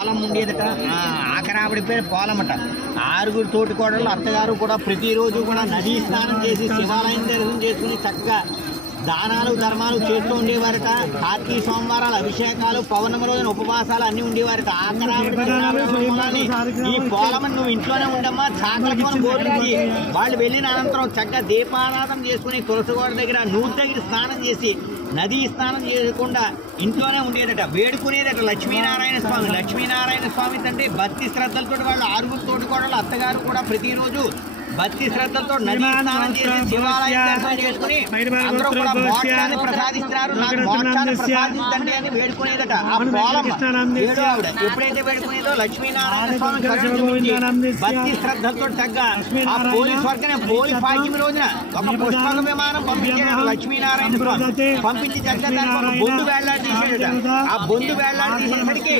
పొలం ఉండేదట. ఆఖరావిడి పేరు పోలమట. ఆరుగురు తోటికోడళ్ళు అత్తగారు కూడా ప్రతిరోజు కూడా నదీ స్నానం చేసి శివాలయం దర్శనం చేసుకుని చక్కగా దానాలు ధర్మాలు చేస్తూ ఉండేవారట. కార్తీక సోమవారాలు అభిషేకాలు పౌర్ణమి రోజున ఉపవాసాలు అన్ని ఉండేవారట. ఈ పోలమని నువ్వు ఇంట్లోనే ఉండమ్మా చాకలకొని బోర్లించి వాళ్ళు వెళ్ళిన అనంతరం చక్కగా దీపారాధన చేసుకుని తులసిగోడ దగ్గర నూతి దగ్గర స్నానం చేసి నదీ స్నానం చేయకుండా ఇంట్లోనే ఉండేదట. వేడుకునేదట లక్ష్మీనారాయణ స్వామి. లక్ష్మీనారాయణ స్వామి తండ్రి భక్తి శ్రద్ధలతో వాళ్ళు ఆరుగురు తోటికోడళ్ళు అత్తగారు కూడా ప్రతిరోజు భక్తి శ్రద్ధలతో నదీ స్నానం చేసి శివాలయం దర్శనం చేసుకుని అందరూ కూడా మోక్షాన్ని ప్రసాదిస్తున్నారు. నాకు మోక్షాన్ని ప్రసాదించండి అని వేడుకునేదట. ఆ పోలమ్మ ఏడో ఆవిడ ఎప్పుడైతే వేడుకునేదో లక్ష్మీనారాయణ స్వామి కరుణించి భక్తి శ్రద్ధలతో తగ్గ ఆ పోలీస్ వర్గనే పోలీస్ పాఠ్యం రోజున ఒక పుష్పక విమానం పంపించాడు లక్ష్మీనారాయణ స్వామి. పంపించి చక్కగా దానికి ఒక బొందు వేళ్లాడి తీసేదట. ఆ బొందు వేళ్లాడి తీసేసరికి